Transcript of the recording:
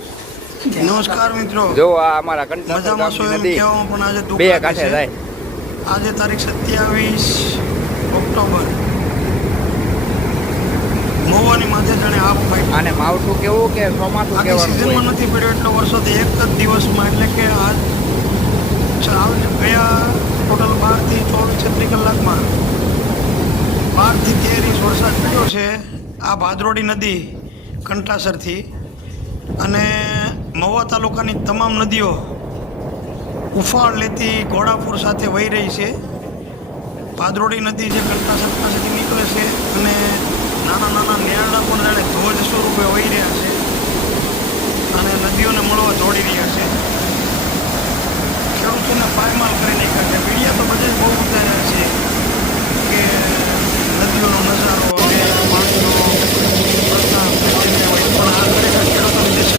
નમસ્કાર મિત્રો, જો આ અમારા કંટાસર ગામની નદી પણ આજે બે કાંઠે જાય. આજે તારીખ 27 ઓક્ટોબર. મહુવાની માથે જાણે આપ ફાઈટ. આને માવઠું કેવું કે ચોમાસું આખી કેવાનું સિઝનમાં નથી પડ્યો એટલો વર્ષોથી એક જ દિવસમાં, એટલે કે આજ ગયા ટોટલ 12 થી 24 કલાકમાં 12 થી 13 ઇંચ વરસાદ પડ્યો છે આ ભાદરોડી નદી કંટાસરથી. અને મહુવા તાલુકાની તમામ નદીઓ ઉફાળ લેતી ઘોડાપુર સાથે વહી રહી છે. ભાદરોડી નદી જે કંટાસર પાસેથી નીકળે છે અને નાના નાના નેરડા પણ જાણે ધ્વજ સ્વરૂપે વહી રહ્યા છે.